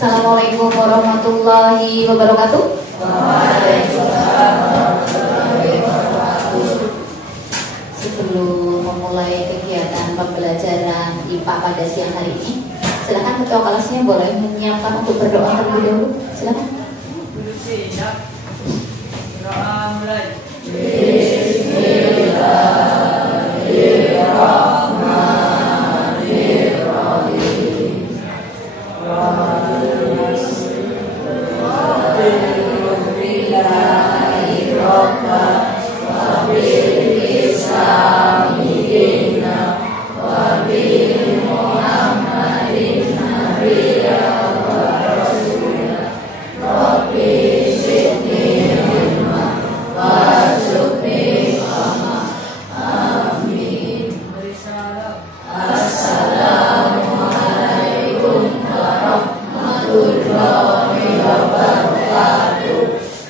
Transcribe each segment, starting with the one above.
Assalamualaikum warahmatullahi wabarakatuh. Waalaikumsalam warahmatullahi wabarakatuh. Sebelum memulai kegiatan pembelajaran IPA pada siang hari ini, silakan ketua kelasnya boleh menyiapkan untuk berdoa terlebih dahulu. Silakan.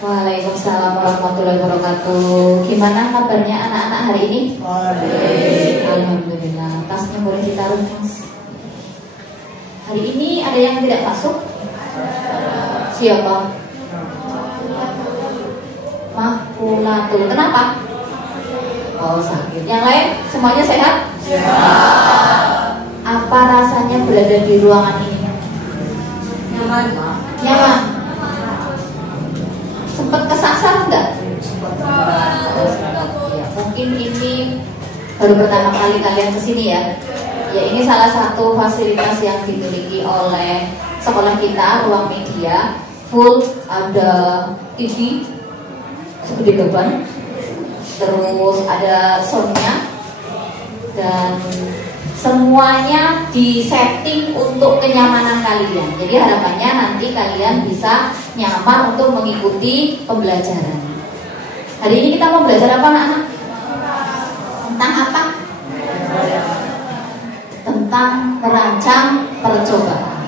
Waalaikumsalam warahmatullahi wabarakatuh. Gimana kabarnya anak-anak hari ini? Alhamdulillah. Tasnya boleh ditaruh, Mas. Hari ini ada yang tidak masuk? Siapa? Mahfulatul. Kenapa? Oh, sakit. Yang lain semuanya sehat? Sehat. Apa rasanya berada di ruangan ini? Nyaman. Nyaman. Sempat kesasar enggak? Ya, mungkin ini baru pertama kali kalian kesini ya. Ya, ini salah satu fasilitas yang dimiliki oleh sekolah kita, ruang media. Full, ada TV segede gaban, terus ada soundnya, dan semuanya disetting untuk kenyamanan kalian. Jadi harapannya nanti kalian bisa nyaman untuk mengikuti pembelajaran. Hari ini kita mau belajar apa, anak-anak? Tentang apa? Tentang merancang percobaan.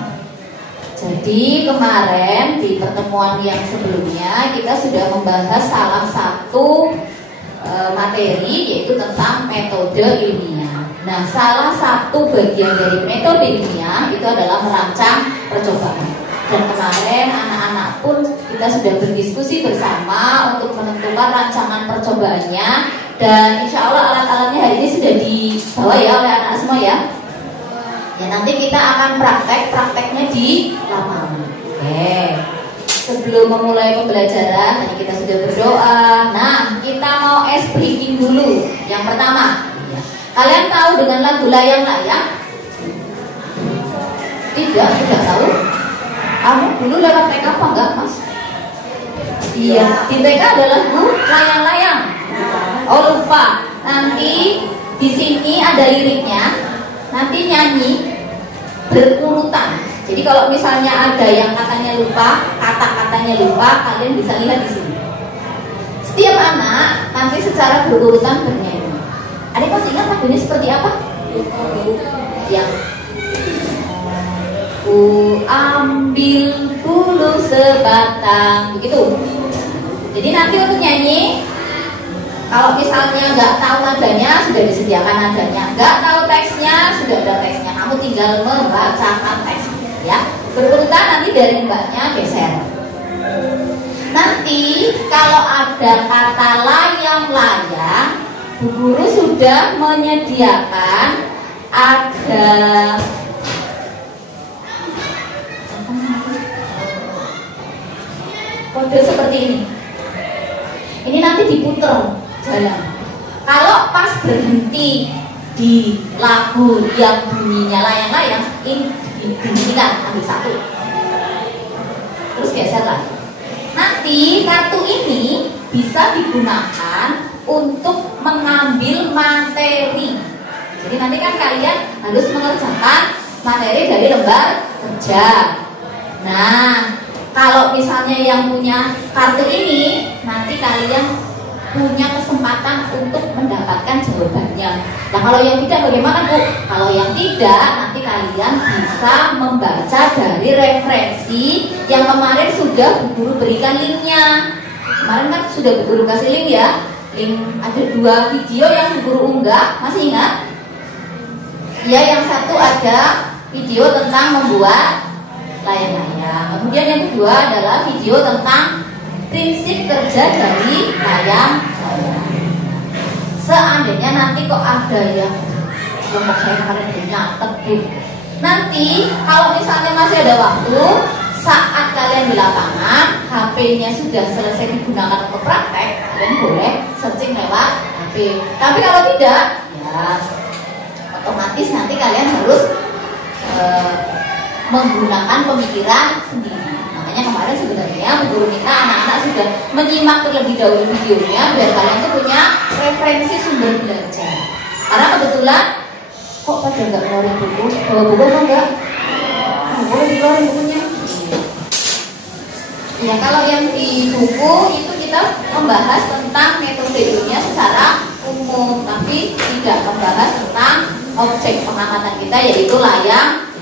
Jadi kemarin di pertemuan yang sebelumnya kita sudah membahas salah satu materi, yaitu tentang metode ilmiah. Nah, salah satu bagian dari metode ilmiah itu adalah merancang percobaan. Dan kemarin anak-anak pun kita sudah berdiskusi bersama untuk menentukan rancangan percobaannya. Dan insya Allah alat-alatnya hari ini sudah dibawa ya oleh anak semua ya. Ya, nanti kita akan prakteknya di lapangan. Oke. Sebelum memulai pembelajaran, tadi kita sudah berdoa. Nah, kita mau ice breaking dulu. Yang pertama, kalian tahu dengan lagu Layang-Layang? Tidak tahu. Kamu dulu lewat TK apa enggak, Mas? Iya, di TK ada lagu Layang-Layang. Oh, lupa. Nanti di sini ada liriknya. Nanti nyanyi berurutan. Jadi kalau misalnya ada yang katanya lupa, kata-katanya lupa, kalian bisa lihat di sini. Setiap anak nanti secara berurutan bernyanyi. Adik masih ingat lagunya seperti apa? Yang ku ambil bulu sebatang, begitu. Jadi nanti untuk nyanyi, kalau misalnya nggak tahu nadanya, sudah disediakan nadanya. Nggak tahu teksnya, sudah ada teksnya. Kamu tinggal membacakan teksnya, ya. Berurutan, nanti dari mbaknya geser. Nanti kalau ada kata layang-layang, Bu Guru sudah menyediakan ada kode seperti ini. Ini nanti diputer jalan. Kalau pas berhenti di lagu yang bunyinya layang-layang, ini dihentikan, ambil satu, terus geser lagi. Nanti kartu ini bisa digunakan untuk mengambil materi. Jadi nanti kan kalian harus mengerjakan materi dari lembar kerja. Nah, kalau misalnya yang punya kartu ini, nanti kalian punya kesempatan untuk mendapatkan jawabannya. Nah, kalau yang tidak bagaimana, Bu? Kalau yang tidak, nanti kalian bisa membaca dari referensi yang kemarin sudah Bu Guru berikan linknya. Kemarin kan sudah Bu Guru kasih link ya. Link ada 2 video yang Bu Guru unggah, masih ingat? Ya, yang satu ada video tentang membuat layang-layang. Kemudian yang kedua adalah video tentang prinsip kerja dari layang-layang. Seandainya nanti kok ada yang kelompok saya kemarin nyatet tuh, nanti kalau misalnya masih ada waktu saat kalian di lapangan, HP-nya sudah selesai digunakan untuk praktek, kalian boleh searching lewat HP. Tapi kalau tidak, ya otomatis nanti kalian harus menggunakan pemikiran sendiri. Makanya kemarin sebenarnya Bu Guru minta anak-anak sudah menyimak terlebih dahulu videonya biar kalian tuh punya referensi sumber belajar. Karena kebetulan kok pada nggak ngeluarin buku, bawa buku apa enggak? Boleh dikeluarin bukunya. Ya kalau yang di buku itu kita membahas tentang metode ilmiah secara umum, tapi tidak membahas tentang objek pengamatan kita yaitu layang.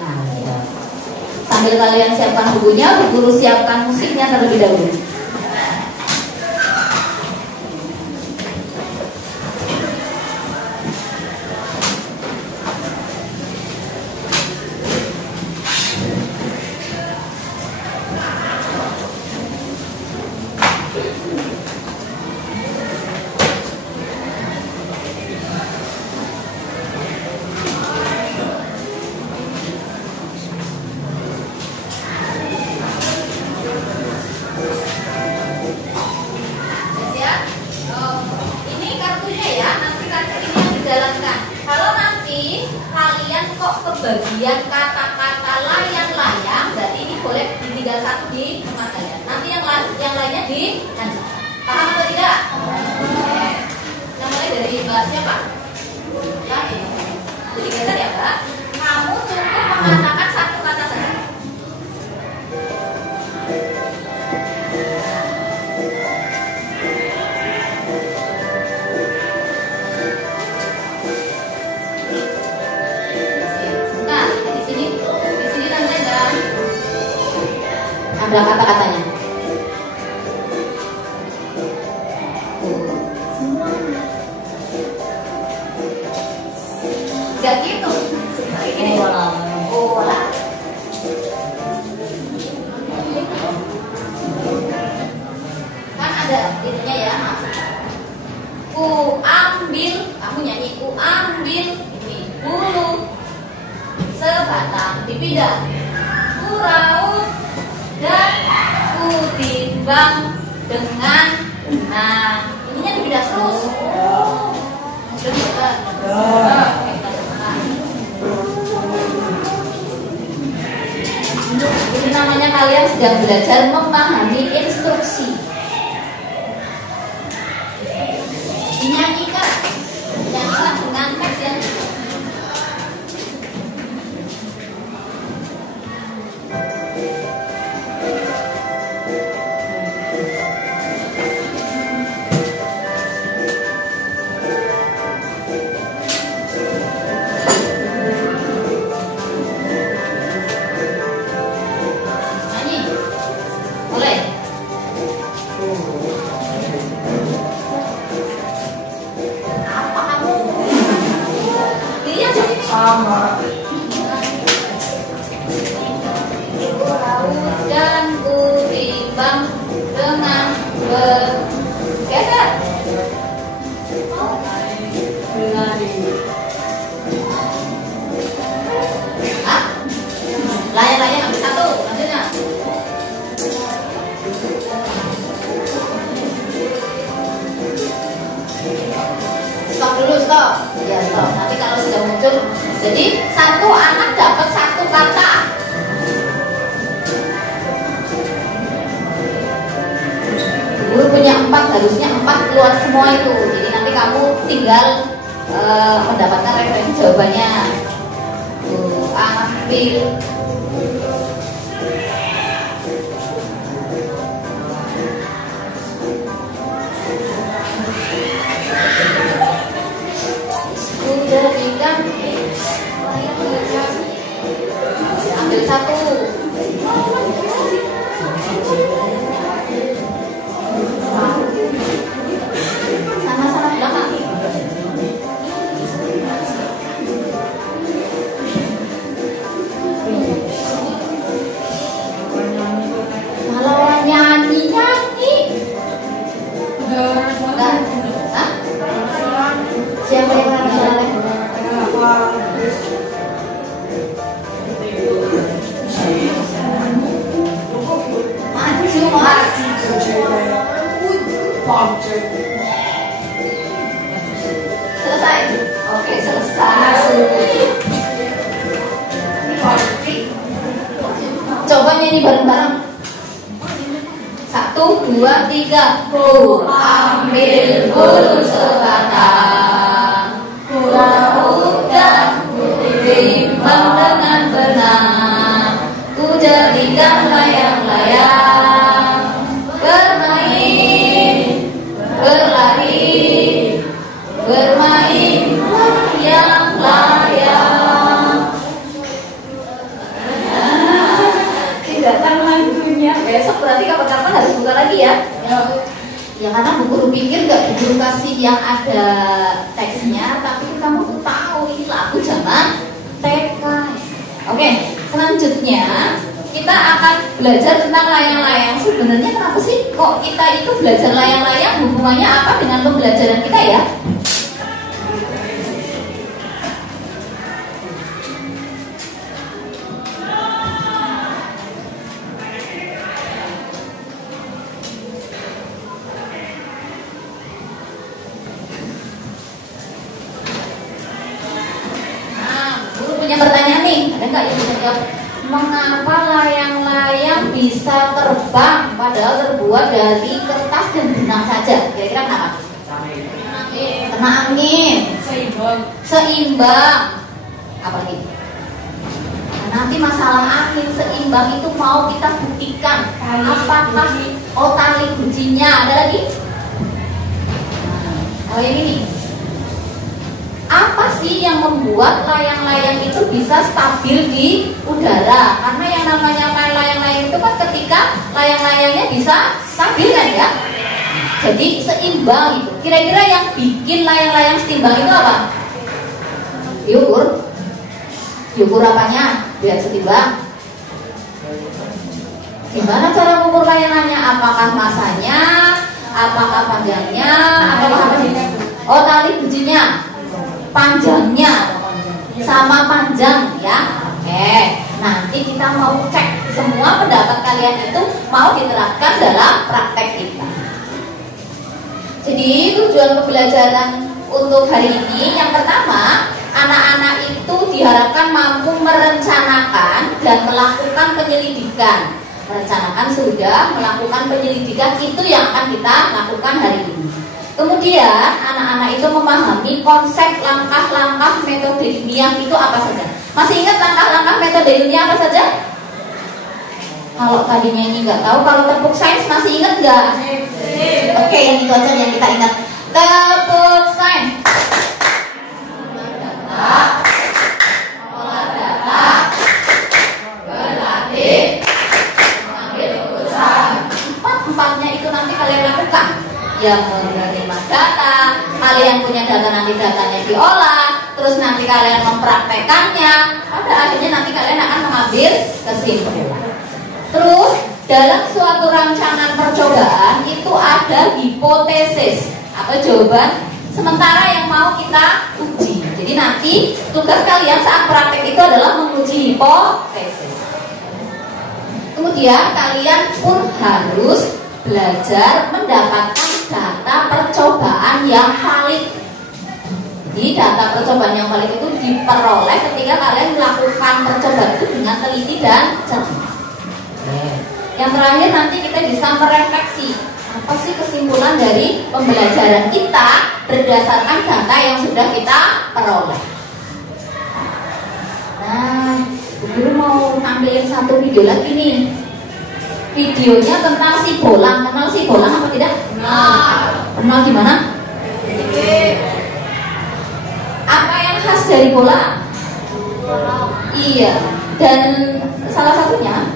Sambil kalian siapkan bukunya, Bu Guru siapkan musiknya terlebih dahulu. Bagian kata-kata layang-layang, berarti ini boleh tinggal satu di rumah kalian. Nanti yang lainnya di paham atau tidak? Yang mulai dari Mbak siapa? Mbak ini. Jadi geser ya Mbak. Kamu cukup mengatakan satu kata saja. Ada kata-katanya. Gak gitu. Ini bola. Kan ada itunya ya. Ku ambil, kamu nyanyi. Ku ambil ini bulu sebatang di bidang. Ku raut dan ku timbang dengan benang. Ininya dibidak terus. Ini namanya kalian sedang belajar memahami instruksi. Dinyanyikan dengan teks yang dan ku timbang dengan bergeser. Layang-layang ambil satu, lanjutnya. Stop dulu, stop. Ya stop. Nanti kalau sudah muncul, jadi satu anak dapat satu kata. Guru punya 4, harusnya 4 keluar semua itu. Jadi nanti kamu tinggal mendapatkan referensi jawabannya. Ambil. Udah pegang. Ambil satu. Sama-sama belakang. nyanyi bareng-bareng. 1, 2, 3. Ku ambil bulu sebatang, ku laut dan ku timbang dengan benar, ku jadikan layang-layang bermain, berlari, bermain layang-layang. Tidak tahu lagunya. Besok berarti kapan-kapan harus buka lagi ya. Ya karena buku pikir nggak dulu kasih yang ada teksnya, tapi kamu tuh tahu ini lagu zaman TK. Oke, selanjutnya kita akan belajar tentang layang-layang. Sebenarnya kenapa sih kok kita itu belajar layang-layang? Hubungannya apa dengan pembelajaran kita ya? Pertanyaan nih, ada nggak yang bisa jawab? Mengapa layang-layang bisa terbang padahal terbuat dari kertas dan benang saja? Kira-kira kenapa? Kena angin. Seimbang. Apa lagi? Nah, nanti masalah angin seimbang itu mau kita buktikan. Apakah tali kuncinya? Ada lagi? Oh ini nih. Apa sih yang membuat layang-layang itu bisa stabil di udara? Karena yang namanya layang-layang itu kan ketika layang-layangnya bisa stabil kan ya? Jadi seimbang itu. Kira-kira yang bikin layang-layang seimbang itu apa? Diukur. Diukur apanya? Biar seimbang. Gimana cara mengukur layangannya? Apakah masanya? Apakah panjangnya? Apakah apa sih? Oh, tali bujinya. Panjangnya sama panjang ya. Oke, nanti kita mau cek semua pendapat kalian itu mau diterapkan dalam praktek kita. Jadi tujuan pembelajaran untuk hari ini yang pertama, anak-anak itu diharapkan mampu merencanakan dan melakukan penyelidikan. Merencanakan sudah, melakukan penyelidikan itu yang akan kita lakukan hari ini. Kemudian anak-anak itu memahami konsep langkah-langkah metode ilmiah itu apa saja. Masih ingat langkah-langkah metode ilmiah apa saja? Kalau tadinya ini nggak tahu, kalau tepuk sains masih ingat nggak? Oke, yang itu aja yang kita ingat. Tepuk sains. Olah data, berlatih, mengambil keputusan. Empat-empatnya itu nanti kalian lakukan. Yang menerima data, kalian punya data, nanti datanya diolah, terus nanti kalian mempraktekannya, pada akhirnya nanti kalian akan mengambil kesimpulan. Terus dalam suatu rancangan percobaan itu ada hipotesis atau jawaban sementara yang mau kita uji. Jadi nanti tugas kalian saat praktek itu adalah menguji hipotesis. Kemudian kalian pun harus belajar mendapatkan data percobaan yang valid. Jadi data percobaan yang valid itu diperoleh ketika kalian melakukan percobaan itu dengan teliti dan cermat. Yang terakhir nanti kita bisa merefleksi apa sih kesimpulan dari pembelajaran kita berdasarkan data yang sudah kita peroleh. Nah, Bu Guru mau tampilin satu video lagi nih. Videonya tentang si bolang. Kenal si bolang apa tidak? Kenal gimana? Apa yang khas dari bola? Iya. Dan salah satunya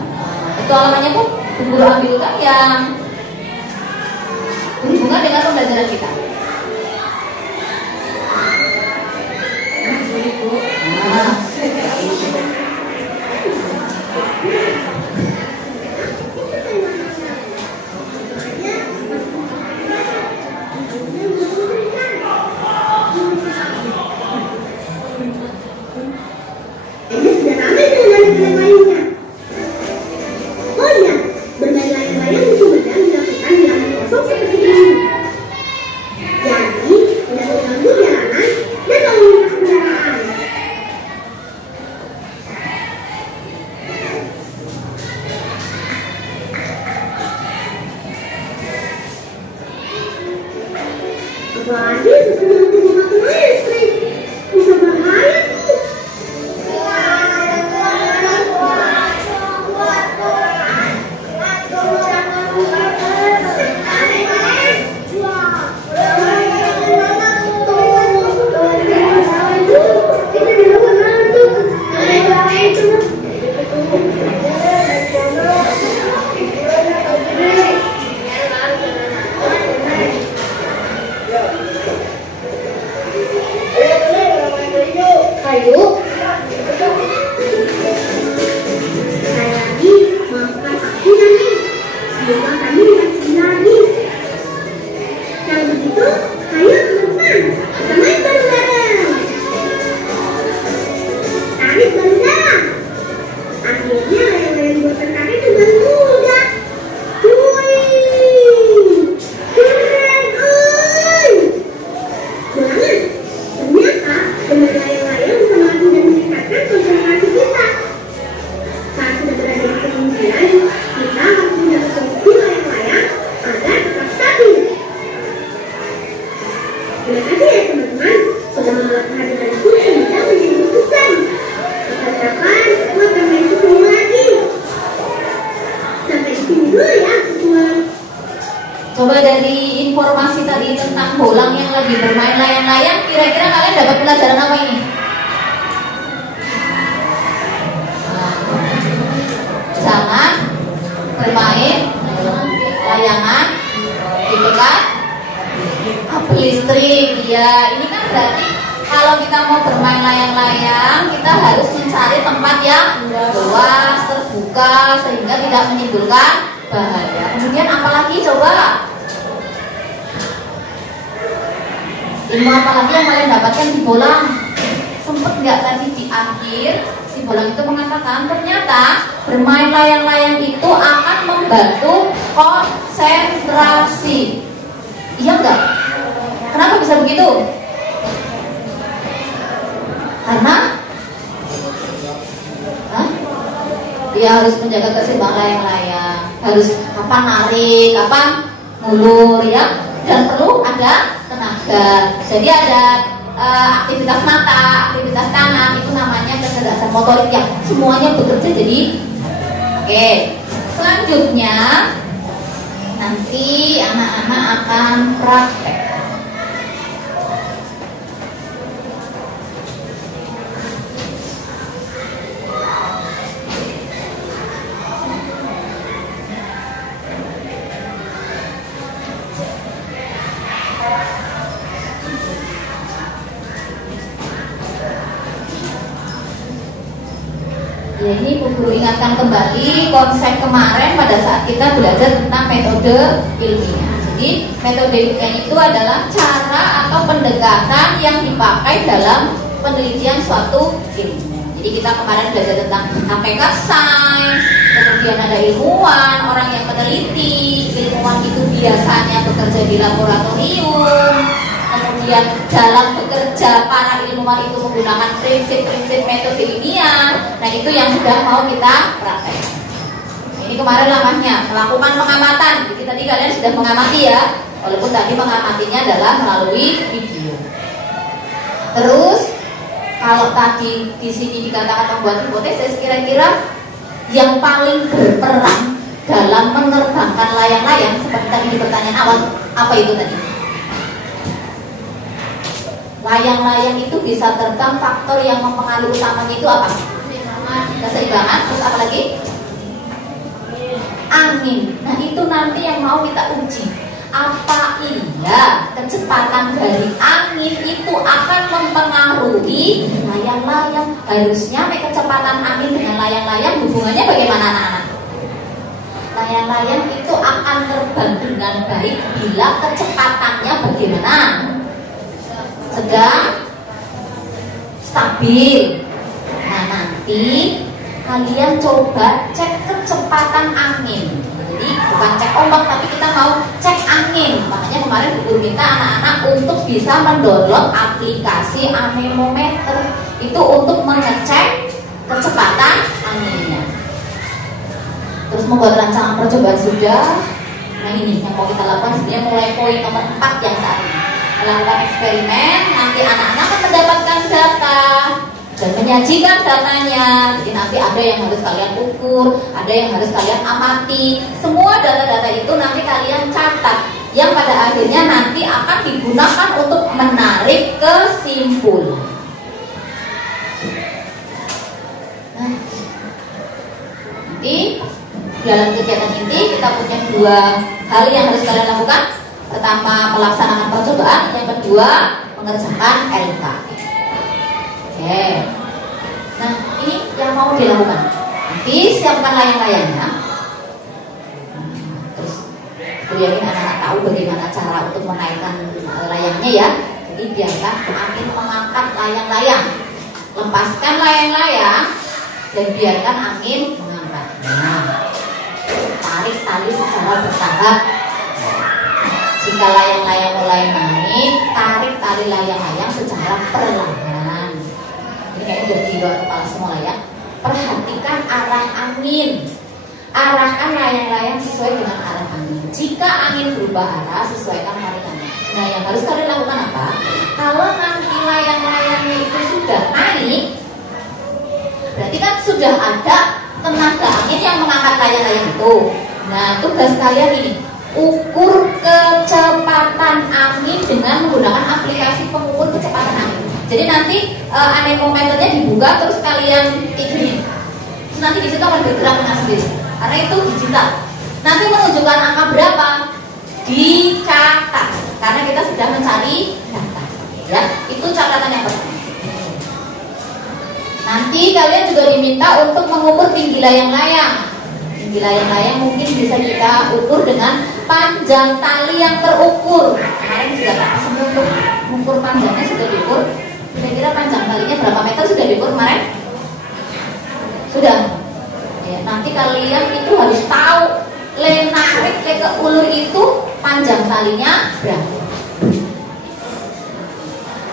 itu alamannya pun Bu Guru ambilkan yang berhubungan dengan pembelajaran kita. apalagi sebelum menggunakan listrik. Bisa bahaya tuh. Ayo. Sekali lagi, maafkan aku Nani. Semoga kami bertemu lagi. Kalau begitu, ayo teman-teman, kita main bareng-bareng. Tarik bareng-bareng. Akhirnya layang-layang buatan kakek kembali mudah. Wih, keren, oi. Banget. Ternyata dengan layang-layang bisa melatih dan meningkatkan konsentrasi kita. Saat sudah berada di ketinggian, kita harus menjaga posisi layang-layang agar tetap stabil. Terima kasih ya teman-teman sudah membuat kehadiran kita menjadi berkesan. Kapan-kapan aku akan main kesini lagi. Sampai di sini dulu ya, teman. Coba dari informasi tadi tentang bolang yang lagi bermain layang-layang, kira-kira kalian dapat pelajaran apa ini? Jangan bermain layangan di dekat api listrik. Ya, ini kan berarti kalau kita mau bermain layang-layang, kita harus mencari tempat yang luas, terbuka, sehingga tidak menimbulkan bahaya. Kemudian apalagi coba? Ilmu apalagi yang kalian dapatkan di bolang? Sempet nggak tadi di akhir si bolang itu mengatakan ternyata bermain layang-layang itu akan membantu konsentrasi. Iya enggak? Kenapa bisa begitu? Karena dia harus menjaga keseimbangan layang-layang, harus kapan narik, kapan ngulur, ya, dan perlu ada tenaga. Jadi ada aktivitas mata, aktivitas tangan, itu namanya kecerdasan motorik yang semuanya bekerja. Jadi, oke. Selanjutnya nanti anak-anak akan praktek. Ya, ini Bu Guru ingatkan kembali konsep kemarin pada saat kita belajar tentang metode ilmiah. Jadi metode ilmiah itu adalah cara atau pendekatan yang dipakai dalam penelitian suatu ilmu. Jadi kita kemarin belajar tentang hakikat sains, kemudian ada ilmuwan, orang yang meneliti. Ilmuwan itu biasanya bekerja di laboratorium. Kemudian dalam bekerja para ilmuwan itu menggunakan prinsip-prinsip metode ilmiah. Nah, itu yang sudah mau kita praktekkan. Ini kemarin langkahnya melakukan pengamatan. Jadi tadi kalian sudah mengamati ya, walaupun tadi mengamatinya adalah melalui video. Terus kalau tadi di sini dikatakan membuat hipotesis, kira-kira yang paling berperan dalam menerbangkan layang-layang seperti tadi di pertanyaan awal, apa itu tadi? Layang-layang itu bisa terbang, faktor yang mempengaruhi utamanya itu apa? Keseimbangan. Terus apa lagi? Angin. Nah, itu nanti yang mau kita uji. Apa iya kecepatan dari angin itu akan mempengaruhi layang-layang? Harusnya kecepatan angin dengan layang-layang hubungannya bagaimana, anak-anak? Layang-layang itu akan terbang dengan baik bila kecepatannya bagaimana? Sedang, stabil. Nah, nanti kalian coba cek kecepatan angin. Jadi bukan cek ombak, tapi kita mau cek angin. Makanya kemarin guru minta anak-anak untuk bisa mendownload aplikasi anemometer. Itu untuk mengecek kecepatan anginnya. Terus membuat rancangan percobaan sudah. Nah, ini yang mau kita lakukan sebenarnya mulai poin nomor 4 yang saat ini. melakukan eksperimen, nanti anak-anak akan mendapatkan data dan menyajikan datanya. Jadi nanti ada yang harus kalian ukur, ada yang harus kalian amati. Semua data-data itu nanti kalian catat, yang pada akhirnya nanti akan digunakan untuk menarik kesimpulan. Nah, nanti dalam kegiatan inti kita punya dua hal yang harus kalian lakukan. Pertama, melaksanakan percobaan. Yang kedua, mengerjakan LKP. Oke. Nah, ini yang mau dilakukan. Nanti siapkan layang-layangnya. Terus, yakin anak-anak tahu bagaimana cara untuk menaikkan layangnya ya. Jadi biarkan Amin mengangkat layang-layang. Lepaskan layang-layang dan biarkan Amin mengangkatnya. Tarik tali secara bertahap. Jika layang-layang mulai naik, tarik tali layang-layang secara perlahan. Ini kayaknya udah di luar kepala semua ya. Perhatikan arah angin. Arahkan layang-layang sesuai dengan arah angin. Jika angin berubah arah, sesuaikan tarikannya. Nah, yang harus kalian lakukan apa? Kalau nanti layang-layangnya itu sudah naik, berarti kan sudah ada tenaga angin yang mengangkat layang-layang itu. Nah, tugas kalian ini, ukur kecepatan angin dengan menggunakan aplikasi pengukur kecepatan angin. Jadi nanti anemometernya dibuka, terus kalian ini, nanti di situ akan bergerak dengan sendiri. Karena itu digital. Nanti menunjukkan angka berapa dicatat. Karena kita sudah mencari data. Ya, itu catatan yang pertama. Nanti kalian juga diminta untuk mengukur tinggi layang-layang. Tinggi layang-layang mungkin bisa kita ukur dengan panjang tali yang terukur. Kemarin sudah tak semua untuk mengukur panjangnya sudah diukur. Kira-kira panjang talinya berapa meter sudah diukur kemarin? Sudah. Ya, nanti kalian itu harus tahu narik ke ulur itu panjang talinya berapa.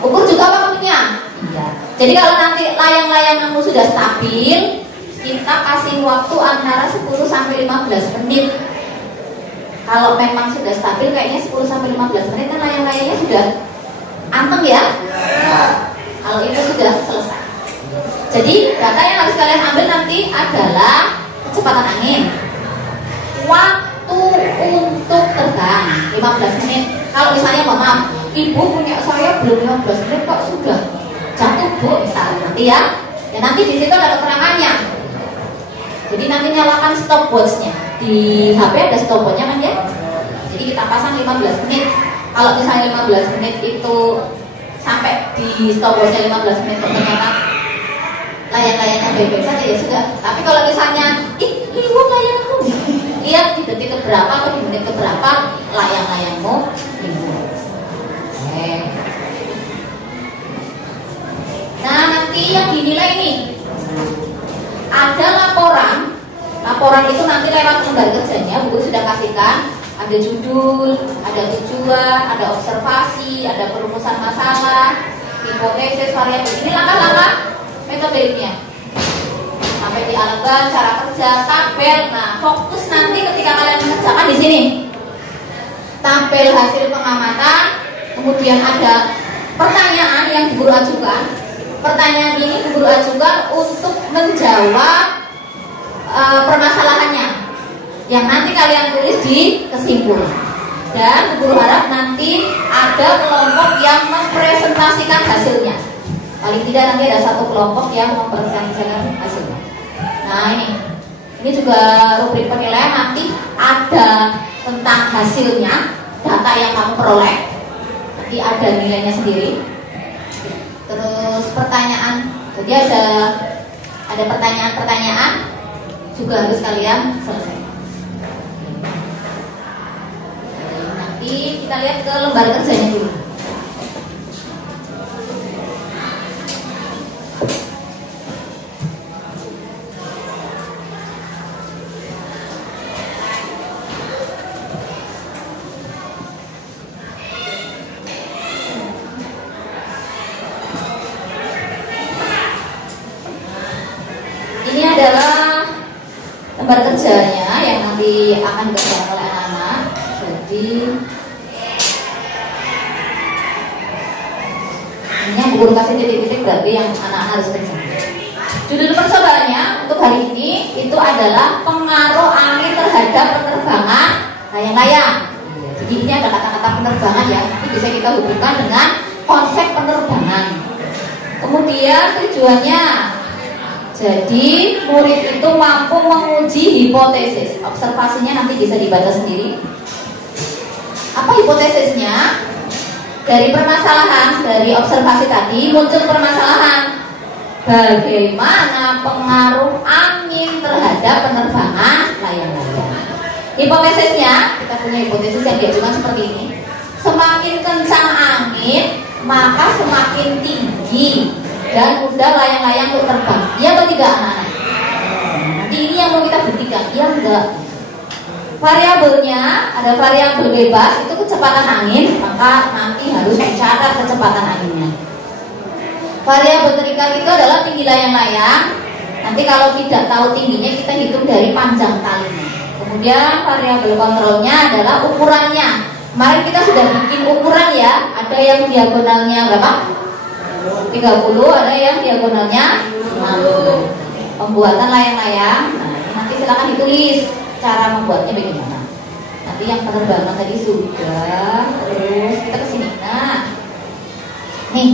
Ukur juga waktunya. Ya. Jadi kalau nanti layang-layang kamu sudah stabil, kita kasih waktu antara 10 sampai 15 menit. Kalau memang sudah stabil kayaknya 10 sampai 15 menit kan layang-layangnya sudah anteng ya. Kalau itu sudah selesai. Jadi data yang harus kalian ambil nanti adalah kecepatan angin, waktu untuk terbang 15 menit. Kalau misalnya maaf, ibu punya saya belum 15 menit kok sudah jatuh bu, misalnya nanti ya. Ya nanti di situ ada keterangannya. Jadi nanti nyalakan stopwatchnya. Di HP ada stopwatchnya kan ya. Jadi kita pasang 15 menit. Kalau misalnya 15 menit itu sampai di stopwatchnya 15 menit ternyata layang-layangnya baik-baik saja ya sudah. Tapi kalau misalnya liwat layangku, lihat di detik keberapa atau di menit keberapa layang-layangmu liwat. Nah nanti yang dinilai nih ada laporan. Laporan itu nanti lewat lembar kerjanya, buku sudah kasihkan. Ada judul, ada tujuan, ada observasi, ada perumusan masalah, hipotesis, variabel. Ini langkah-langkah metodenya. Sampai di alat cara kerja, tabel. Nah, fokus nanti ketika kalian mengerjakan di sini. Tabel hasil pengamatan, kemudian ada pertanyaan yang guru ajukan. Pertanyaan ini guru ajukan untuk menjawab permasalahannya yang nanti kalian tulis di kesimpulan. Dan guru harap nanti ada kelompok yang mempresentasikan hasilnya. Paling tidak nanti ada satu kelompok yang mempresentasikan hasilnya. Nah ini juga rubrik penilaian nanti ada tentang hasilnya, data yang kamu peroleh. Nanti ada nilainya sendiri. Terus pertanyaan, jadi ada pertanyaan-pertanyaan juga harus kalian selesaikan. Nanti kita lihat ke lembar kerjanya dulu. Ini adalah lembar kerjanya yang nanti akan dikerjakan oleh anak-anak. Jadi Ini yang guru kasih titik-titik berarti yang anak-anak harus kerja. Judul percobaannya untuk hari ini itu adalah pengaruh angin terhadap penerbangan layang-layang. Jadi ini ada kata-kata penerbangan ya, ini bisa kita hubungkan dengan konsep penerbangan. Kemudian tujuannya, jadi murid itu mampu menguji hipotesis. Observasinya nanti bisa dibaca sendiri. Apa hipotesisnya? Dari permasalahan, dari observasi tadi muncul permasalahan. Bagaimana pengaruh angin terhadap penerbangan layang-layang? Hipotesisnya, kita punya hipotesis yang diajukan seperti ini. Semakin kencang angin, maka semakin tinggi dan mudah layang-layang untuk terbang. Iya atau tidak anak-anak? Nanti ini yang mau kita buktikan. Iya enggak? Variabelnya ada variabel bebas, itu kecepatan angin, maka nanti harus dicatat kecepatan anginnya. Variabel terikat itu adalah tinggi layang-layang. Nanti kalau tidak tahu tingginya kita hitung dari panjang talinya. Kemudian variabel kontrolnya adalah ukurannya. Kemarin kita sudah bikin ukuran ya. Ada yang diagonalnya berapa? 30, ada yang diagonalnya 60. Pembuatan layang-layang. Nah, ini nanti silakan ditulis cara membuatnya bagaimana. Nanti yang penerbangan tadi sudah. Terus kita ke sini. Nah, nih,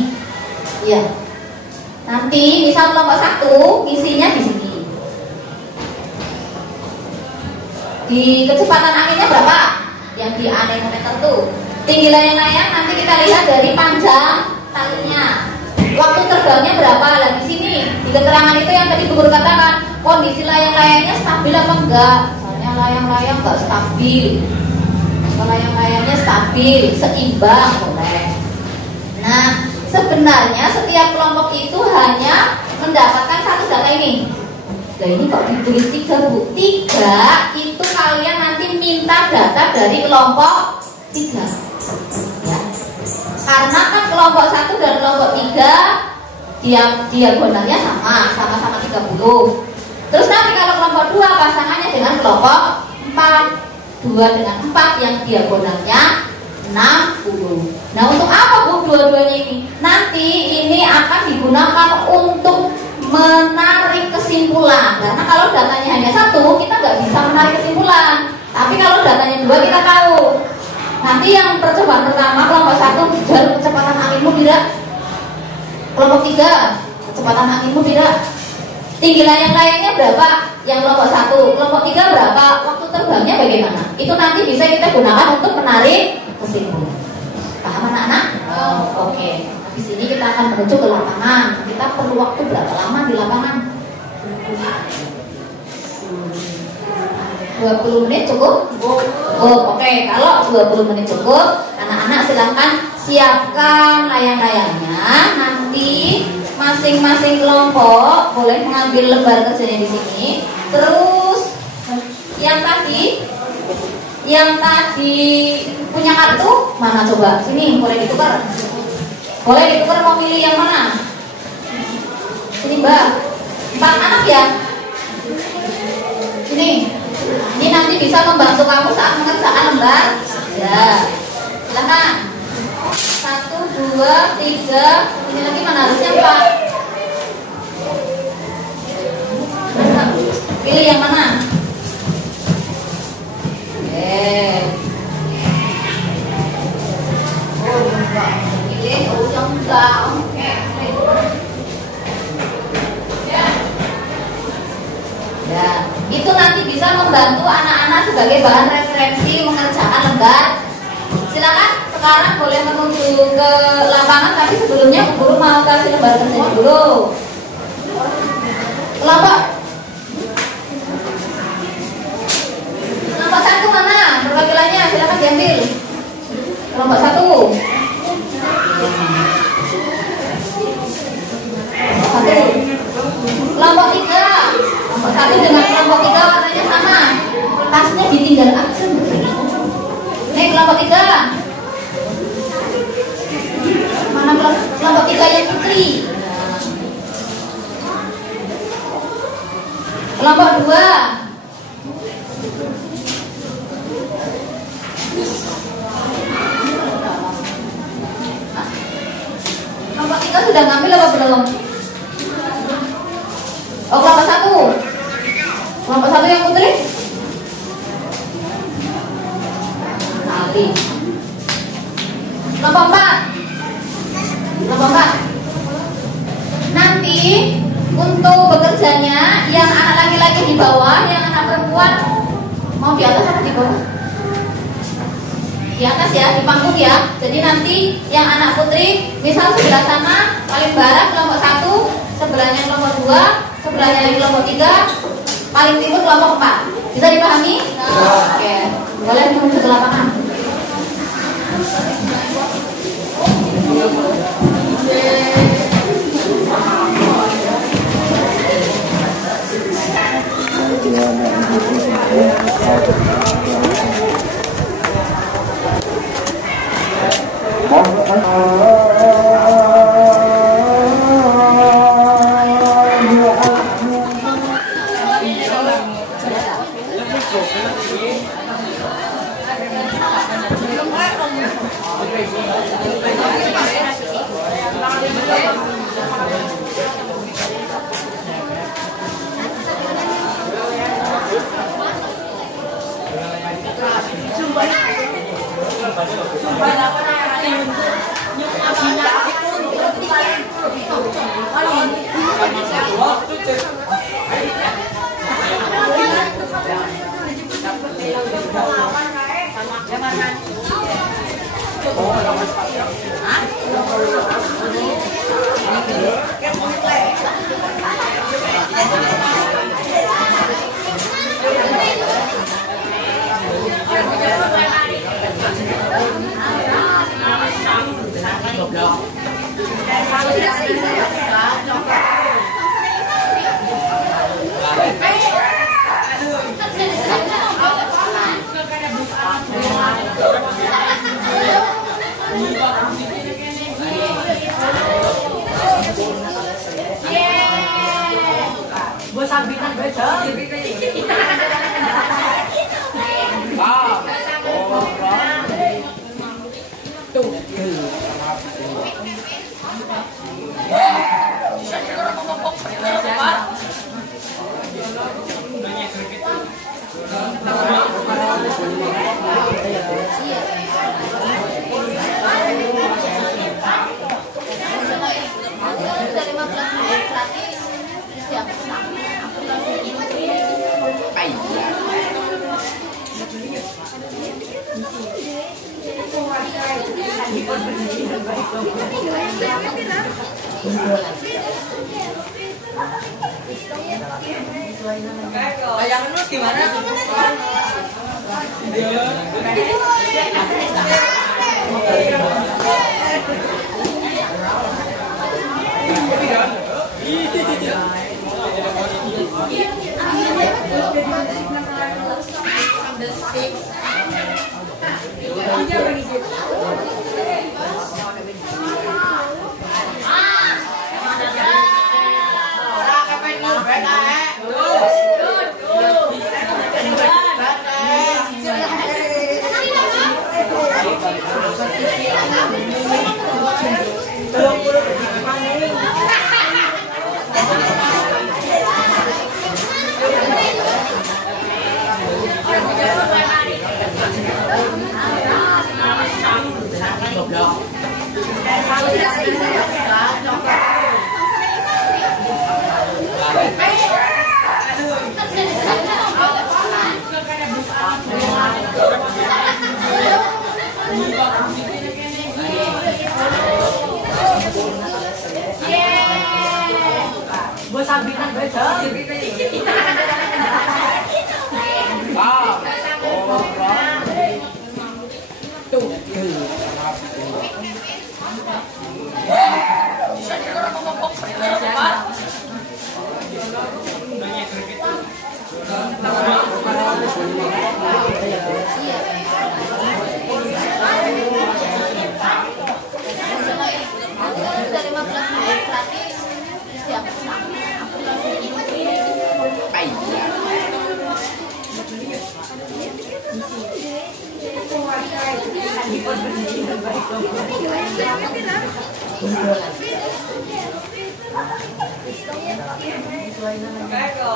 ya. Nanti misal kelompok 1 isinya di sini. Di kecepatan anginnya berapa? Yang di anemometer tuh. Tinggi layang-layang nanti kita lihat dari panjang talinya. Waktu terbangnya berapa? Lah di sini di keterangan itu yang tadi guru katakan kondisi layang-layangnya stabil apa enggak? Soalnya layang-layang enggak stabil. Layang-layangnya stabil, seimbang boleh. Nah, sebenarnya setiap kelompok itu hanya mendapatkan satu data ini. Nah ini kok ditulis 3 Bu? 3 itu kalian nanti minta data dari kelompok 3 ya. Karena kan kelompok 1 dan kelompok 3 diagonalnya sama-sama 30. Terus nanti kalau kelompok 2 pasangannya dengan kelompok 4, 2 dengan 4 yang diagonalnya 60. Nah untuk apa Bu dua-duanya ini? Nanti ini akan digunakan untuk menarik kesimpulan. Karena kalau datanya hanya 1 kita nggak bisa menarik kesimpulan. Tapi kalau datanya 2 kita tahu. Nanti yang percobaan pertama kelompok 1 jalur kecepatan anginmu tidak. Kelompok 3 kecepatan anginmu tidak. Tinggi layang-layangnya berapa? Yang kelompok 1. Kelompok 3 berapa? Waktu terbangnya bagaimana? Itu nanti bisa kita gunakan untuk menarik kesimpulan. Paham anak-anak? Oh, oke. Di sini kita akan menuju ke lapangan. Kita perlu waktu berapa lama di lapangan? 20 menit cukup? Oke. Kalau 20 menit cukup, anak-anak silahkan siapkan layang-layangnya. Nanti masing-masing kelompok boleh mengambil lembar kerjanya di sini. Terus yang tadi punya kartu mana coba? Sini boleh ditukar. Boleh ditukar, mau pilih yang mana? Sini Mbak. 4 anak ya? Sini. Ini nanti bisa membantu kamu saat mengerjakan lembar. Ya. Silakan. 1, 2, 3. Ini nanti mana harusnya 4. Pilih yang mana? Ya, itu nanti bisa membantu anak-anak sebagai bahan referensi mengerjakan lembar. Silakan sekarang boleh menuju ke lapangan, tapi sebelumnya guru mau kasih lembar kerjanya dulu. Kelompok 1 mana? Perwakilannya silakan diambil. Kelompok 1. Kelompok 3. Kelompok 1 dengan kelompok 3 warnanya sama. Tasnya ditinggal absen. Nih kelompok 3. Mana kelompok 3 yang putri? Kelompok 2. Kelompok Kelompok 3 sudah ngambil apa belum? Oh, kelompok 1. Kelompok 1 yang putri? Kali. Kelompok 4. Kelompok 4. Nanti untuk bekerjanya yang anak laki-laki di bawah, yang anak perempuan mau di atas atau di bawah? Di atas ya, di panggung ya. Jadi nanti yang anak putri misal sebelah sana paling barat kelompok 1, sebelahnya kelompok 2, sebelahnya lagi kelompok 3, paling timur kelompok 4. Bisa dipahami? Oke. Boleh menuju ke lapangan. Bayangan lu gimana?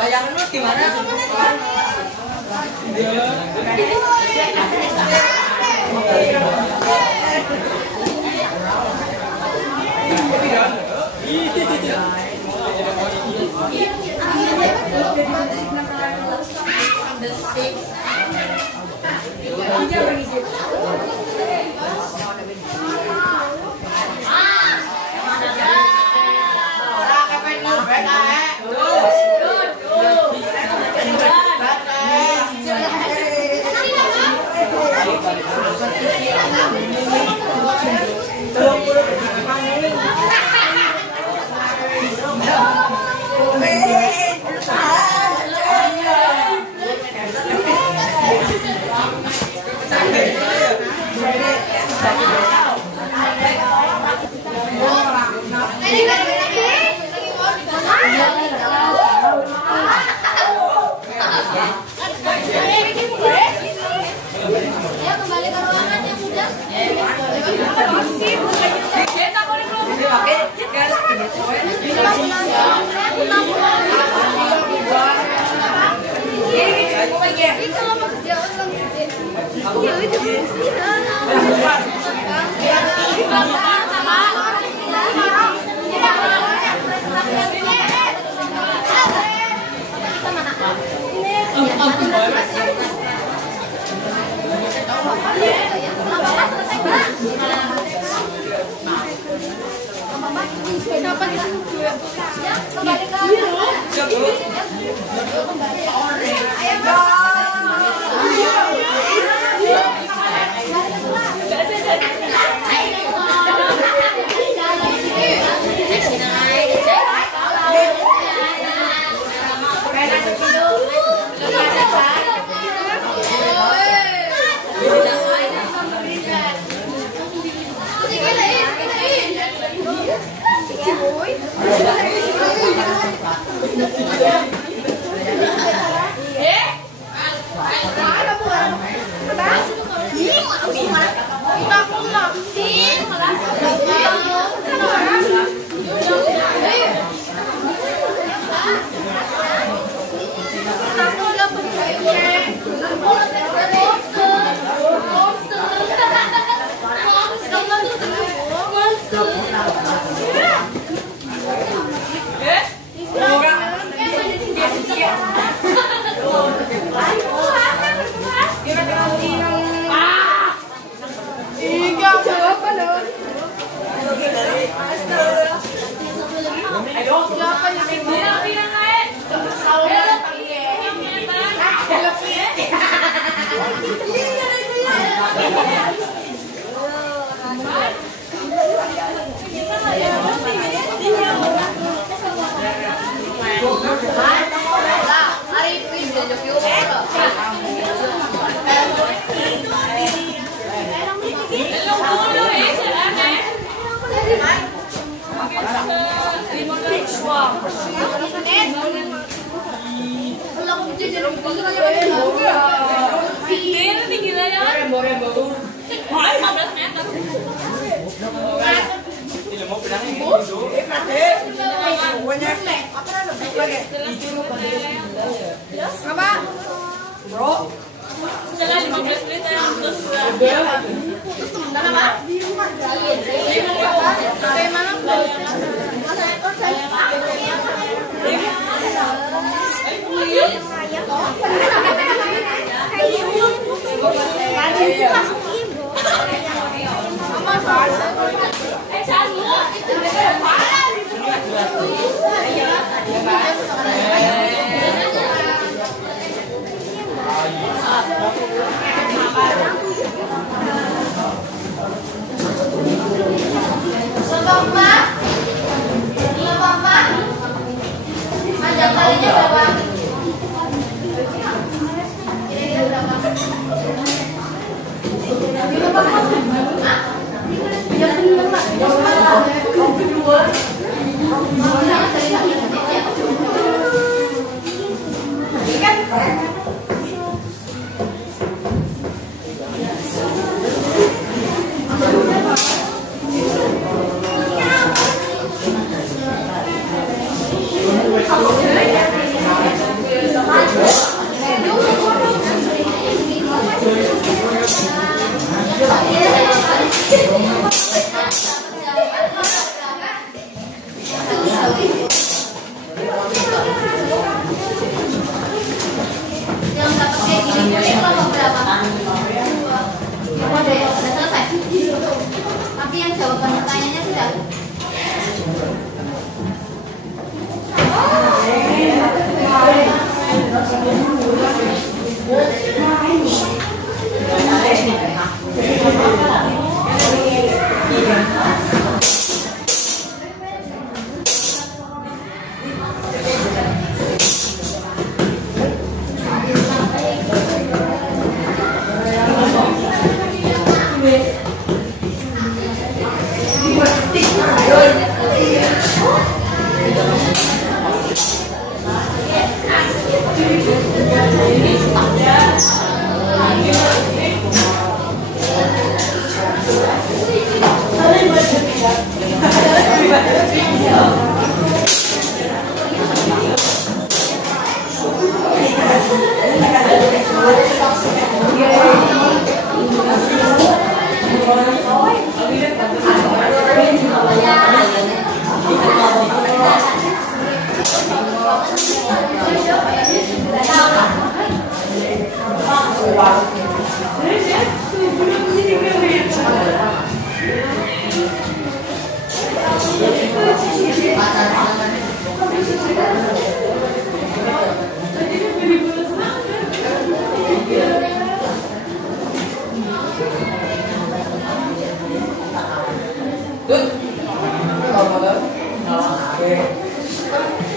Layangan lu gimana? Ya kembali ke ruangan yang sudah.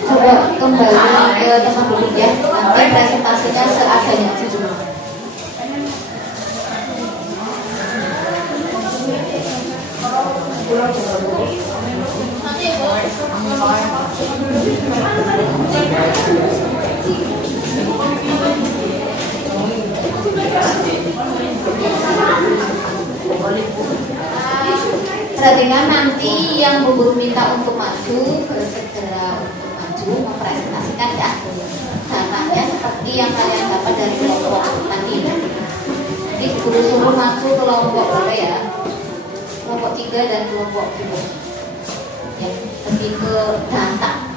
Coba kembali ke teman dulu ya. Nanti presentasinya seadanya aja dulu. Perhatikan nanti yang Bubur minta untuk maju bersegera untuk maju mempresentasikan ya datanya seperti yang kalian dapat dari kelompok tadi. Jadi Guru suruh maju kelompok berapa ya? Kelompok 3 dan kelompok 2 ya, lebih ke data.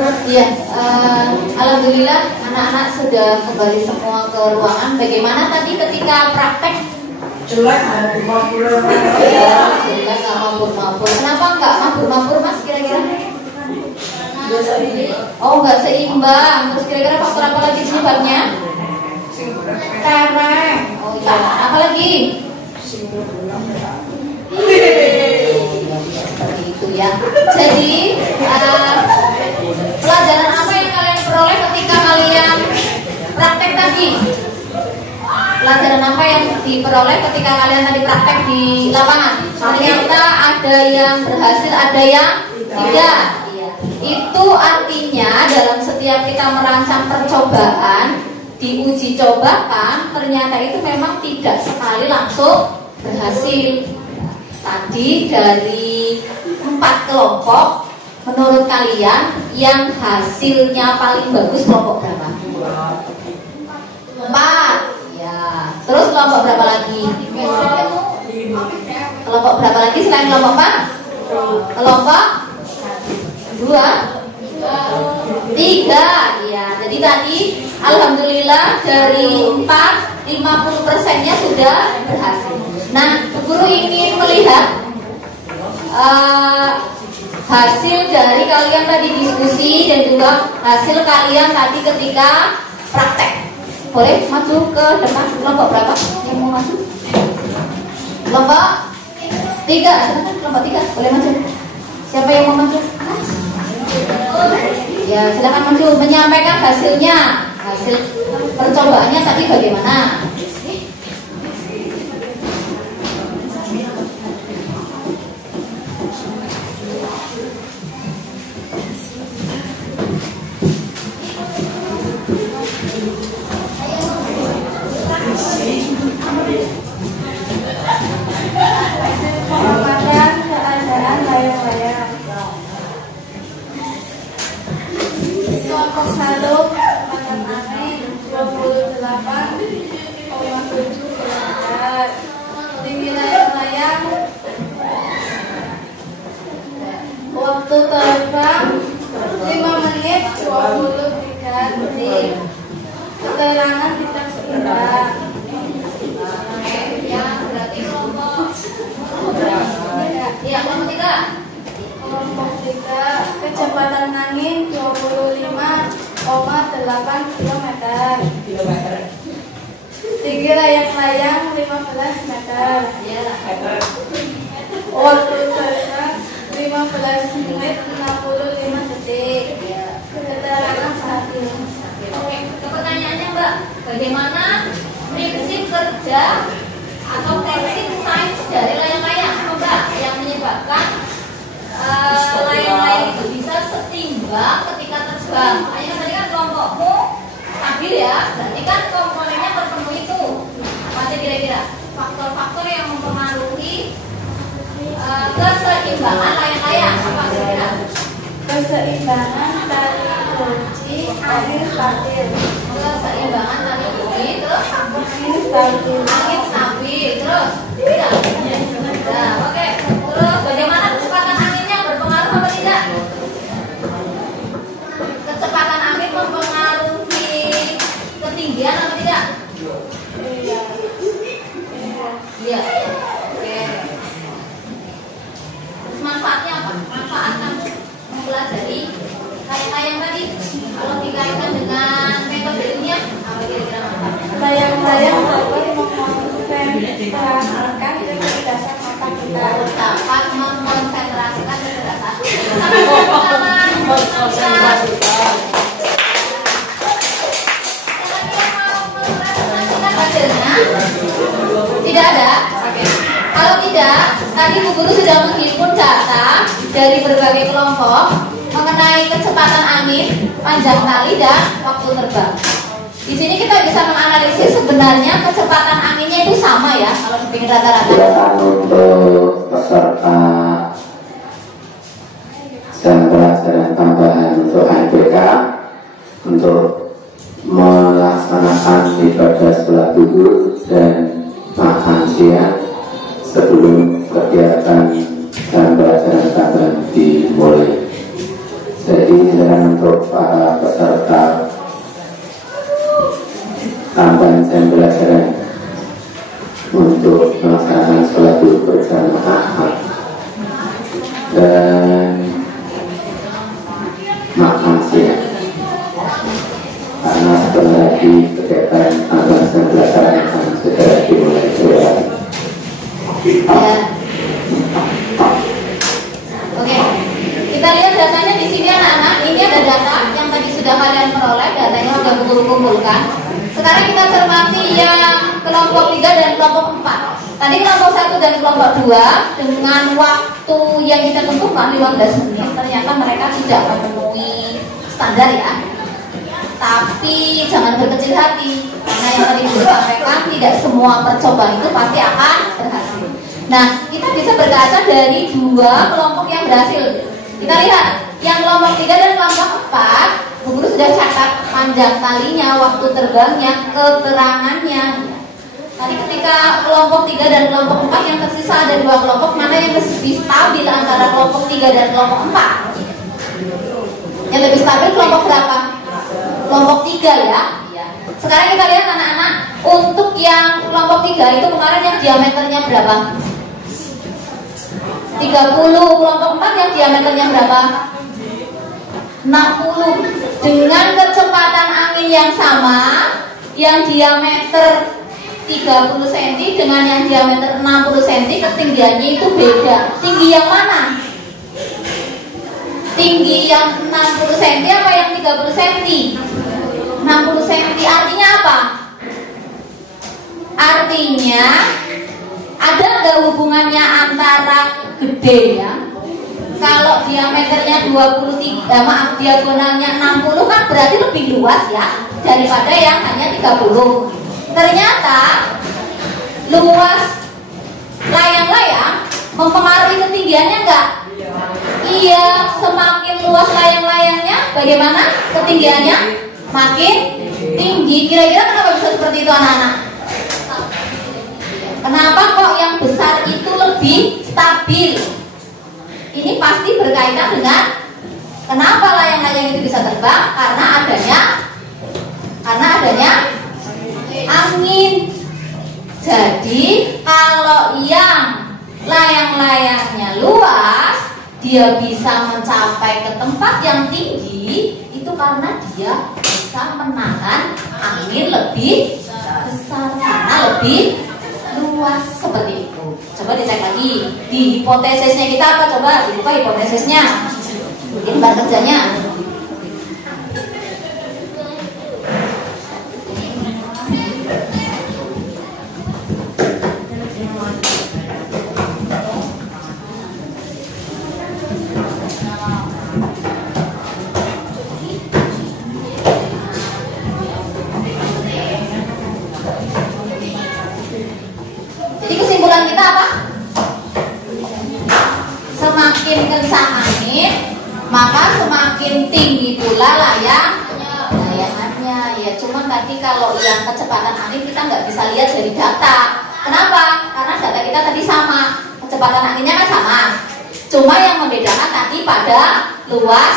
Mas, ya, ya, alhamdulillah anak-anak sudah kembali semua ke ruangan. Bagaimana tadi ketika praktek? Jelek, mabur-mabur. Ya, jelek nggak mabur-mabur. Kenapa nggak mabur-mabur Mas kira-kira? Oh, nggak seimbang. Terus kira-kira faktor apa lagi penyebabnya? Tereng. Oh iya. Apa lagi? Seperti itu ya. Jadi pelajaran apa yang kalian peroleh ketika kalian praktek tadi? Pelajaran apa yang diperoleh ketika kalian tadi praktek di lapangan? Ternyata ada yang berhasil, ada yang tidak. Itu artinya dalam setiap kita merancang percobaan, diuji cobakan, ternyata itu memang tidak sekali langsung berhasil. Tadi dari 4 kelompok, menurut kalian yang hasilnya paling bagus kelompok berapa? 4. Ya. Terus kelompok berapa lagi? Kelompok berapa lagi selain kelompok 4? Kelompok 2, 3. Ya. Jadi tadi alhamdulillah dari 4, 50%-nya sudah berhasil. Nah, guru ingin melihat hasil dari kalian tadi diskusi dan juga hasil kalian tadi ketika praktek. Boleh maju ke depan. Kelompok berapa yang mau maju? Kelompok 3. Silakan kelompok 3 boleh maju. Siapa yang mau maju? Ya, silakan maju menyampaikan hasilnya. Hasil percobaannya tadi bagaimana? Pengamatan keadaan layang-layang. Kelompok 1 pengamatan angin 28,7 km. Tinggi layang-layang. Waktu terbang 5 menit 23 detik. Keterangan tidak seimbang. Ya, berarti kelompok ya, kelompok 3. Kelompok 3 kecepatan angin 25,8 km. Tinggi layang-layang 15 meter. Ya. Waktu terbang 15 menit 65 detik. Keterangan saat ini. Oke, pertanyaannya Mbak, bagaimana prinsip kerja atau prinsip sains dari layang-layang? Keseimbangan tali kunci angin stabil. Keseimbangan tali kunci, terus Angin stabil. angin stabil, terus tidak. Nah, oke. Terus bagaimana kecepatan anginnya berpengaruh apa tidak? Kecepatan angin mempengaruhi ketinggian apa tidak? Iya. Iya. Oke. Terus manfaatnya apa? Manfaat kamu mempelajari layang-layang tadi. Kalau dikaitkan dengan metode ilmiah, apa kira-kira manfaatnya? Layang-layang dapat mengkonsentrasikan kecerdasan mata kita. Dapat mengkonsentrasikan kecerdasan. Sampai tidak ada. Oke. Kalau tidak, tadi Bu Guru sudah menghimpun data dari berbagai kelompok mengenai kecepatan angin, panjang tali dan waktu terbang. Di sini kita bisa menganalisis sebenarnya kecepatan anginnya itu sama ya kalau dipikir rata-rata. Untuk peserta dan pelajaran tambahan untuk APK untuk melaksanakan ibadah sholat duhur dan makan siang sebelum kegiatan dan pelajaran tambahan dimulai. Jadi untuk para peserta tambahan dan pelajaran untuk melaksanakan sholat duhur berjamaah dan makan siang, karena sebentar lagi kegiatan tambahan dan pelajaran akan segera dimulai. Ya. Oke. Kita lihat datanya di sini anak-anak. Ini ada data yang tadi sudah kalian peroleh, datanya sudah Bu Guru kumpulkan. Sekarang kita cermati yang kelompok 3 dan kelompok 4. Tadi kelompok 1 dan kelompok 2 dengan waktu yang kita tentukan 15 menit, ternyata mereka tidak memenuhi standar ya. Tapi jangan berkecil hati, karena yang tadi Bu sampaikan tidak semua percobaan itu pasti akan berhasil. Nah, kita bisa berkaca dari 2 kelompok yang berhasil. Kita lihat yang kelompok 3 dan kelompok 4. Bu Guru sudah catat panjang talinya, waktu terbangnya, keterangannya. Tadi ketika kelompok 3 dan kelompok 4 yang tersisa ada 2 kelompok, mana yang lebih stabil antara kelompok 3 dan kelompok 4? Yang lebih stabil kelompok berapa? Kelompok 3 ya. Sekarang kita lihat anak-anak, untuk yang kelompok 3 itu kemarin yang diameternya berapa? 30. Kelompok 4 yang diameternya berapa? 60. Dengan kecepatan angin yang sama, yang diameter 30 cm dengan yang diameter 60 cm, ketinggiannya itu beda. Tinggi yang mana? Tinggi yang 60 cm apa yang 30 cm? 60 cm. Artinya apa? Artinya ada nggak hubungannya antara gedenya? Kalau diameternya 23, diagonalnya 60 kan berarti lebih luas ya daripada yang hanya 30. Ternyata luas layang-layang mempengaruhi ketinggiannya enggak? Iya, semakin luas layang-layangnya, bagaimana ketinggiannya? Makin tinggi. Kira-kira kenapa bisa seperti itu anak-anak? Kenapa kok yang besar itu lebih stabil? Ini pasti berkaitan dengan kenapa layang-layang itu bisa terbang, karena adanya angin. Jadi kalau yang layang-layangnya luas, dia bisa mencapai ke tempat yang tinggi, itu karena dia bisa menahan angin lebih besar, karena lebih luas, seperti itu. Coba dicek lagi di hipotesisnya kita apa, coba dibuka hipotesisnya. Ini bahan kerjanya. Jadi kesimpulan kita apa? Semakin kencang angin, maka semakin tinggi pula layangannya. Ya cuman tadi kalau yang kecepatan angin kita nggak bisa lihat dari data. Kenapa? Karena data kita tadi sama, kecepatan anginnya kan sama. Cuma yang membedakan tadi pada luas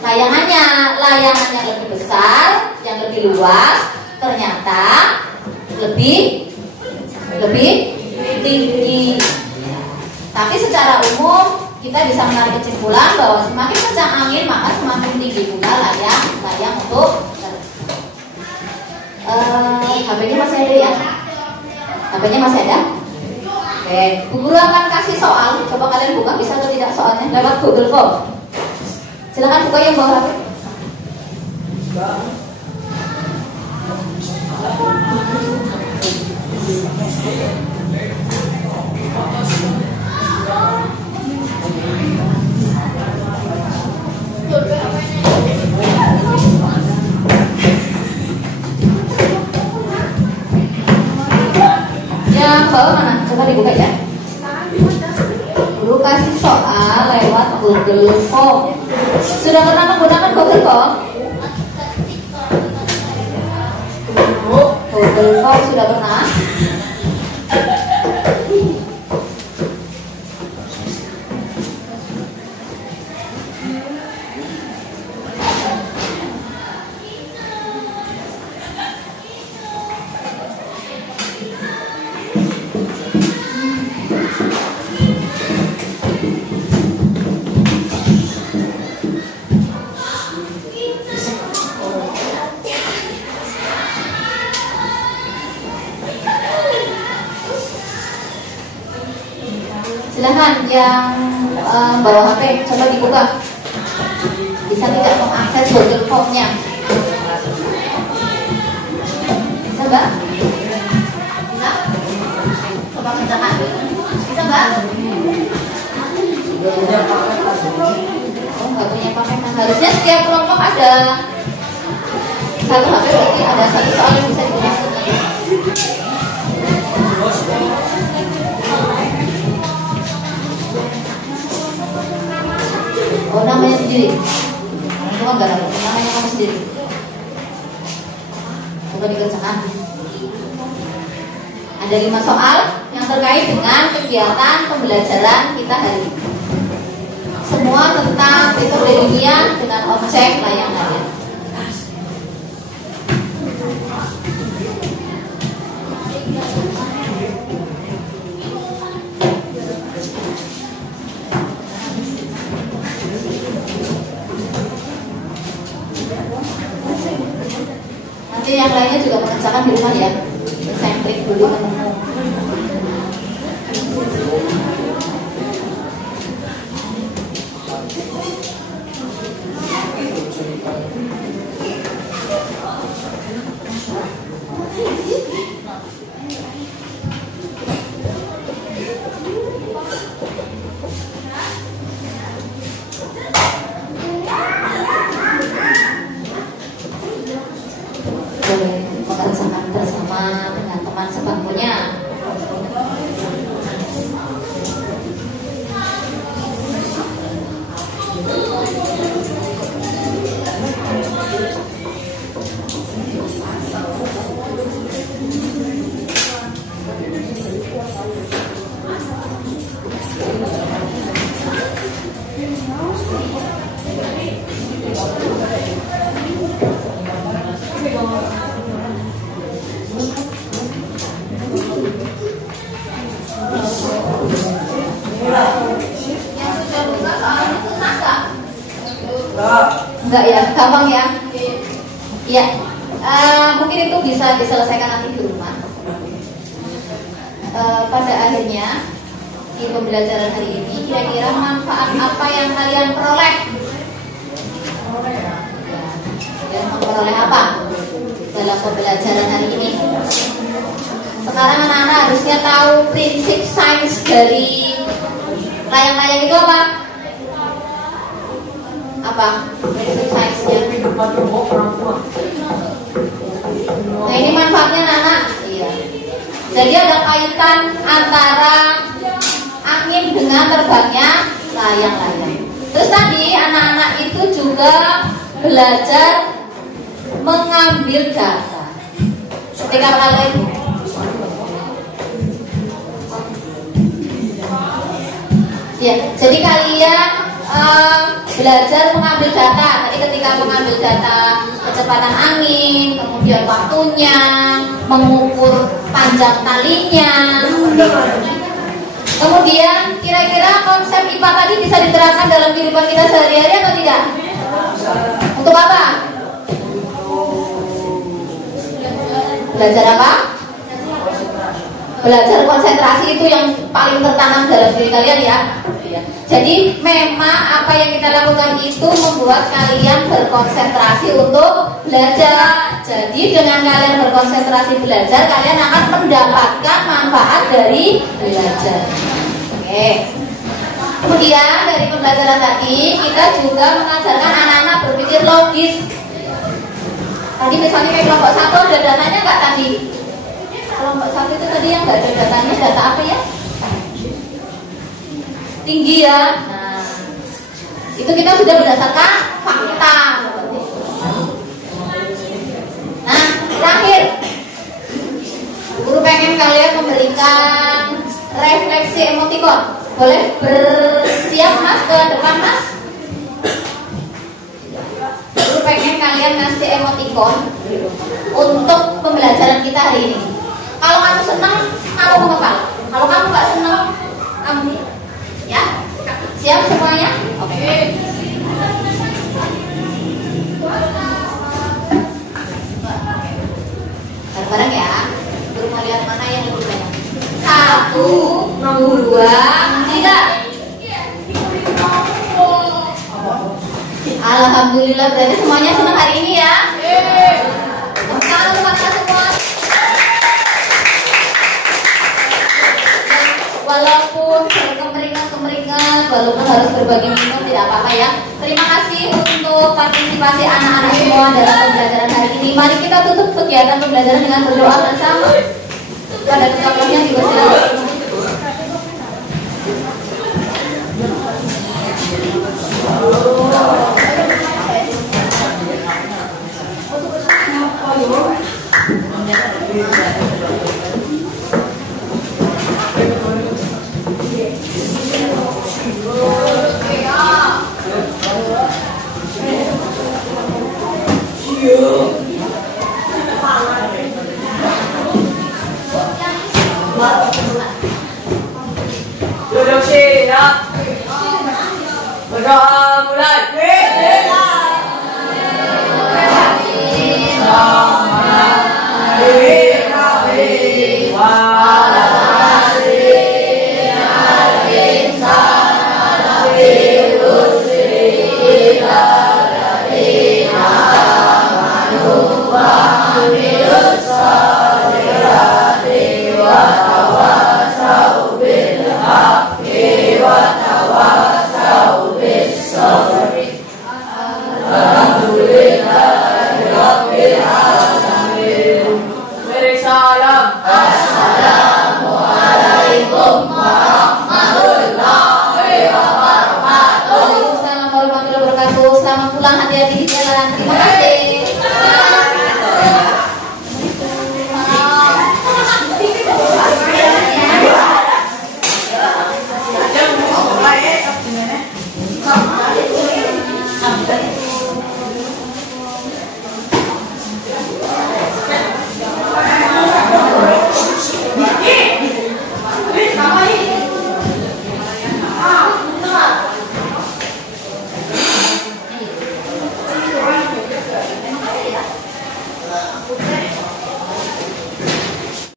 layangannya. Layangannya lebih besar, yang lebih luas, ternyata lebih tinggi. Tapi secara umum kita bisa menarik kesimpulan bahwa semakin kencang angin maka semakin tinggi pula layang untuk HP-nya masih ada ya? HP-nya masih ada? Oke, Bu Guru akan kasih soal. Coba kalian buka bisa atau tidak soalnya lewat Google Form. Silakan buka yang bawa HP. Yang bawah mana? Coba dibuka ya. Guru kasih soal lewat Google Form. Sudah pernah menggunakan Google Form? Google Form sudah pernah? Silahkan yang bawa HP coba dibuka. Bisa tidak mengakses Google Form-nya? Bisa Mbak? Bisa? Coba kerjakan. Bisa Mbak? Oh nggak punya paket. Harusnya setiap kelompok ada satu HP, berarti ada satu soal yang bisa digunakan. Oh namanya sendiri. Itu kan gak ada. Namanya kamu sendiri. Coba dikerjakan. Ada 5 soal yang terkait dengan kegiatan pembelajaran kita hari ini. Semua tentang metode ilmiah dengan objek layang-layang. Nanti yang lainnya juga mengerjakan di rumah ya. Sampling dulu ketemu. Mengerjakan bersama dengan teman sebangkunya. Enggak ya, gampang ya. Iya, mungkin itu bisa diselesaikan nanti di rumah. Pada akhirnya di pembelajaran hari ini, kira-kira manfaat apa yang kalian peroleh? Kalian memperoleh apa dalam pembelajaran hari ini? Sekarang anak-anak harusnya tahu prinsip sains dari layang-layang itu apa? Apa prinsip sainsnya? Nah ini manfaatnya anak-anak. Iya. Jadi ada kaitan antara angin dengan terbangnya layang-layang. Terus tadi anak-anak itu juga belajar mengambil data. Ketika kalian ya, jadi kalian belajar mengambil data. Tadi ketika mengambil data kecepatan angin, kemudian waktunya, mengukur panjang talinya. Kemudian kira-kira konsep IPA tadi bisa diterapkan dalam kehidupan kita sehari-hari atau tidak? Untuk apa? Belajar apa? Belajar konsentrasi, itu yang paling tertanam dalam diri kalian ya. Jadi memang apa yang kita lakukan itu membuat kalian berkonsentrasi untuk belajar. Jadi dengan kalian berkonsentrasi belajar, kalian akan mendapatkan manfaat dari belajar. Oke. Kemudian dari pembelajaran tadi kita juga mengajarkan anak-anak berpikir logis. Tadi misalnya kayak kelompok 1 ada datanya nggak tadi? Kelompok 1 itu tadi yang nggak ada datanya, data apa ya? Tinggi ya. Nah, itu kita sudah berdasarkan fakta. Nah, terakhir, guru pengen kalian memberikan refleksi emotikon. Boleh bersiap mas ke depan mas? Guru pengen kalian ngasih emotikon untuk pembelajaran kita hari ini. Kalau kamu senang, kamu mengepal. Kalau kamu nggak senang, kamu ya. Siap semuanya? Oke. Bareng-bareng ya. Guru mau lihat mana yang lebih banyak. 1, 2, 3. Alhamdulillah, berarti semuanya senang hari ini ya. Sekarang maksa semua. Walaupun berkemeringat, walaupun harus berbagi minum, tidak apa-apa ya. Terima kasih untuk partisipasi anak-anak semua dalam pembelajaran hari ini. Mari kita tutup kegiatan pembelajaran dengan berdoa bersama. Pada ketua kelasnya dipersilakan. Duduk siap. Berdoa mulai. Bismillah.